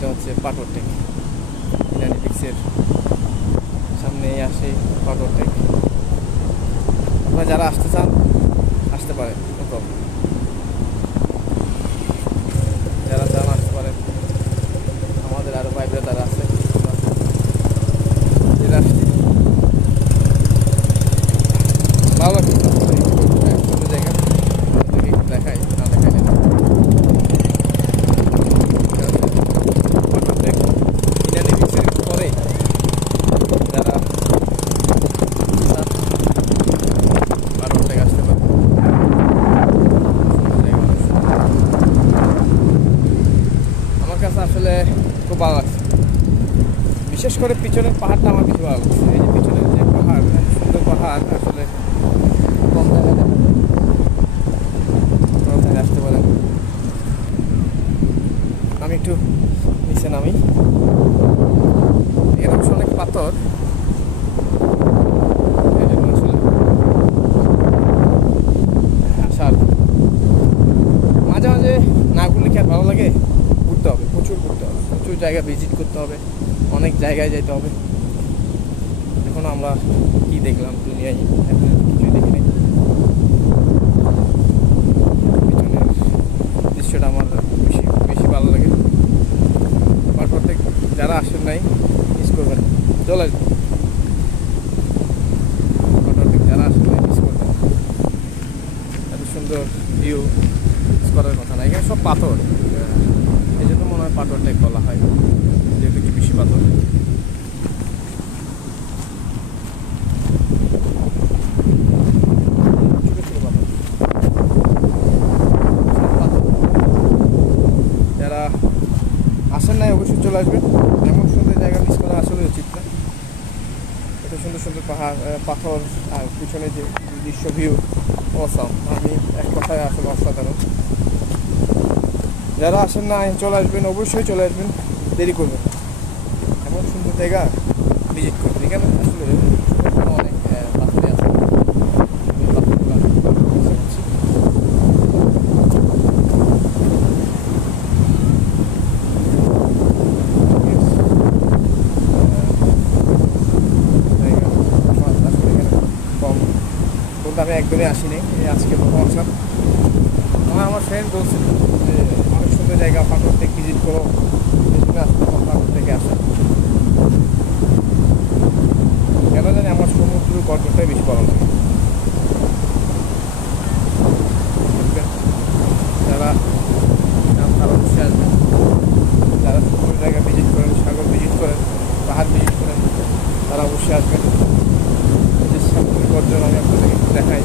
এটা হচ্ছে পাথর টেক, ইনানিপিক্সের সামনে আসে পাথর টেক। আপনারা যারা আসতে চান আসতে পারেন, নো প্রবলেম। যারা চান আসতে পারেন। আমাদের আরও ভাই ব্রাদার আছে, যেটা আসছে ভালো লাগছে। সুন্দর জায়গা, দেখাই না দেখাই না। ইনানিপিক্সের পরে যারা পাথর টেক আসতে পারে। আমার কাছে আসলে খুব ভালো লাগছে, বিশেষ করে পিছনের পাহাড়টা আমার বেশি ভালো লাগছে। এই যে পিছনের যে পাহাড়, সুন্দর পাহাড়, আসলে কম জায়গায় দেখা যায়। আপনারা আসতে পারেন। আমি একটু নিচে নামি। এরকম অনেক পাথর, এই জন্য আসলে আসার মাঝে মাঝে না ঘুরলে কি আর ভালো লাগে? ঘুরতে হবে, প্রচুর ঘুরতে হবে, প্রচুর জায়গা ভিজিট করতে হবে, অনেক জায়গায় যেতে হবে। এখন আমরা কি দেখলাম দুনিয়ায়, এখন কিছুই দেখি নাই। পিছনের দৃশ্যটা আমার বেশি বেশি ভালো লাগে। পাথর টেক যারা আসেন নাই মিস করবেন, চলে আসবেন। পাথর টেক যারা আসেন নাই মিস করবেন, এত সুন্দর ভিউ মিস করার কথা না। এখানে সব পাথর, এই জন্য মনে হয় পাথর টেক বলা হয়, যেহেতু একটু বেশি পাথর। যারা আসেন নাই অবশ্যই চলে আসবেন। এমন সুন্দর জায়গা মিস করা আসলে উচিত না। এত সুন্দর সুন্দর পাহাড়, পাথর, আর পিছনে যে দৃশ্য ভিউ অসাম। আমি এক কথায় আসলে অসাধারণ। যারা আসেন না চলে আসবেন, অবশ্যই চলে আসবেন, দেরি করবেন না। এমন সুন্দর জায়গা ভিজিট করবেন। এখানে আসলে অনেক পাথরই আছে, পাথরগুলো আমি একদমই আসিনি, আজকে প্রথম আসলাম। আমার ফ্রেন্ড বলছিল যে অনেক সুন্দর জায়গা, পাথর টেক ভিজিট করো, এই জন্য আসতে পাথর টেকে আসা। কেন জানি আমার সমুদ্র গর্জনটাই বেশি ভালো লাগে। যারা তারা অবশ্যই আসবেন, যারা সুন্দর জায়গা ভিজিট করেন, সাগর ভিজিট করেন, পাহাড় ভিজিট করেন, তারা অবশ্যই আসবেন। যে সমুদ্র গর্জন আমি আপনাদেরকে দেখাই।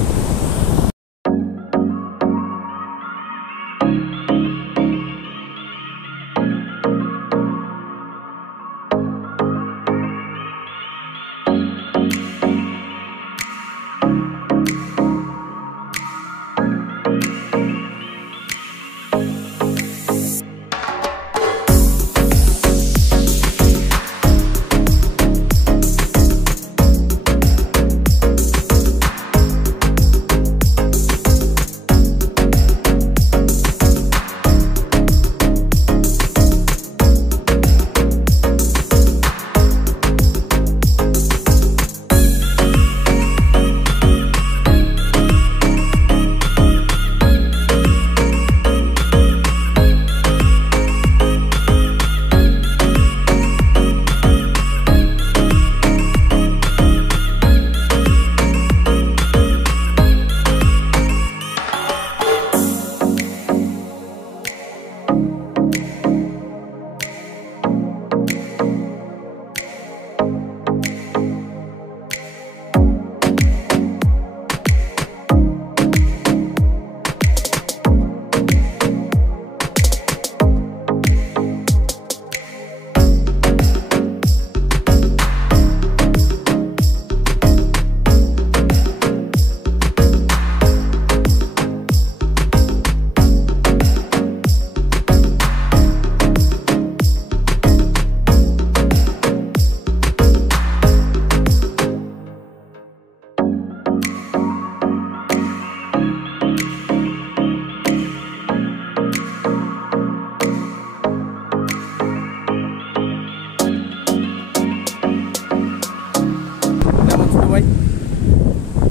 ভাই,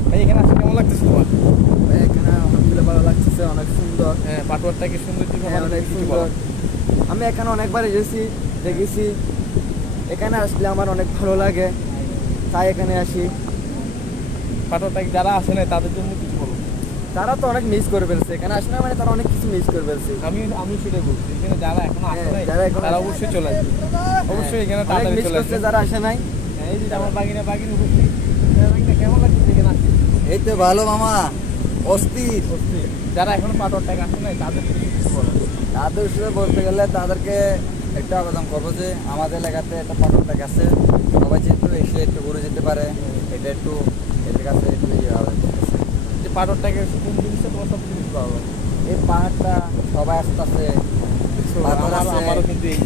ভাই এখানে আসলে কেমন লাগতেছে তোমার? এখানে আলহামদুলিল্লাহ ভালো লাগতেছে, অনেক সুন্দর। হ্যাঁ, পাটোয়ারটা কি সুন্দর? অনেক সুন্দর। আমি এখানে অনেকবার এসেছি, দেখেছি। এখানে আসলে আমার অনেক ভালো লাগে, তাই এখানে আসি। পাটোয়ারটা যারা আসে না তাদের জন্য কিছু বলো। তারা তো অনেক মিস করে ফেলছে, এখানে আসে না মানে তারা অনেক কিছু মিস করে ফেলছে। আমি সেটাই বলছি, এখানে যারা এখনো আসে নাই যারা এখনো তারা আসে অবশ্যই চলে আসবে, অবশ্যই এখানে অনেক তাড়াতাড়ি মিস চলে করছে আসবে। যারা আসে নাই। হ্যাঁ, এই যে আমার বাগিনা উপস্থিত। বাগিনা কেমন লাগছে এখানে আসতে? এই তো ভালো মামা, অস্থির। যারা এখনো পাটোয়ারটাকে আসে নাই তাদের কিছু বলো। তাদের হিসেবে বলতে গেলে তাদেরকে একটা আবেদন করবো যে আমাদের এলাকাতে একটা পাটনটা আছে, সবাই যেহেতু এসে একটু ঘুরে যেতে পারে, এটা একটু এদের কাছে একটু ইয়ে হবে। যে পাটোয়ারটাকে কোন জিনিসটা তোমার সবচেয়ে বেশি ভালো লাগে? এই পাহাড়টা সবাই আসতেছে, পাথর আছে। আমারও কিন্তু এই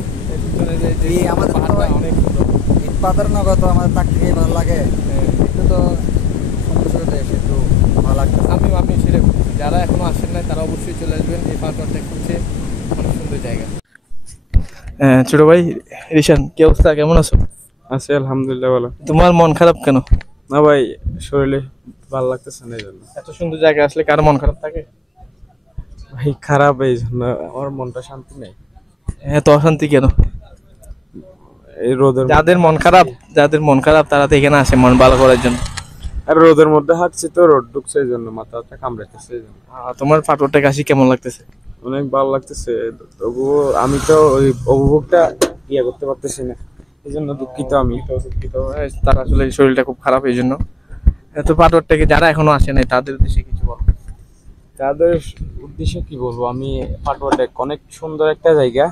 পিছনে যে আমাদের তো পাহাড়টা অনেক সুন্দর। ইট পাথর নগর তো আমাদের তাক থেকেই ভালো লাগে। হ্যাঁ, একটু তো সুন্দর এসে একটু ভালো লাগছে। আমি সেটা বলছি, যারা এখনো আসেন নাই তারা অবশ্যই চলে আসবেন। এই পাটোয়ারটা হচ্ছে অনেক সুন্দর জায়গা। হ্যাঁ ছোট ভাই রিশান, কি অবস্থা, কেমন আছো? আছি আলহামদুলিল্লাহ ভালো। তোমার মন খারাপ কেন? না ভাই, শরীরে ভালো লাগতেছে না এই জন্য। এত সুন্দর জায়গা আসলে কার মন খারাপ থাকে? ভাই খারাপ এই জন্য, আমার মনটা শান্তি নেই এত অশান্তি কেন? এই রোদের যাদের মন খারাপ তারা তো এখানে আসে মন ভালো করার জন্য। আর রোদের মধ্যে হাঁটছি তো, রোদ ঢুকছে এই জন্য, মাথাটা কামড়াইতেছে এই জন্য। তোমার পাটোয়ারটা কাশি কেমন লাগতেছে? অনেক ভালো লাগতেছে, তবুও আমি তো ওই উপভোগটা করতে পারতেছি না, এই জন্য দুঃখিত আমি। তার আসলে শরীরটা খুব খারাপ, এই জন্য। এত পাটোয়ারটাকে যারা এখনো আসে নাই তাদের উদ্দেশ্যে কিছু বলো। তাদের উদ্দেশ্যে কি বলবো, আমি পাটুয়া ডেক অনেক সুন্দর একটা জায়গা,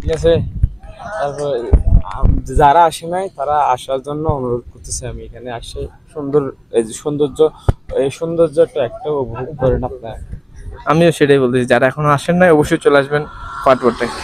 ঠিক আছে। তারপর যারা আসে নাই তারা আসার জন্য অনুরোধ করতেছে, আমি এখানে আসে সুন্দর এই যে এই সৌন্দর্যটা একটা উপভোগ করেন আপনারা। আমিও সেটাই বলতেছি, যারা এখনো আসেন নাই অবশ্যই চলে আসবেন পাটোয়ারটাকে।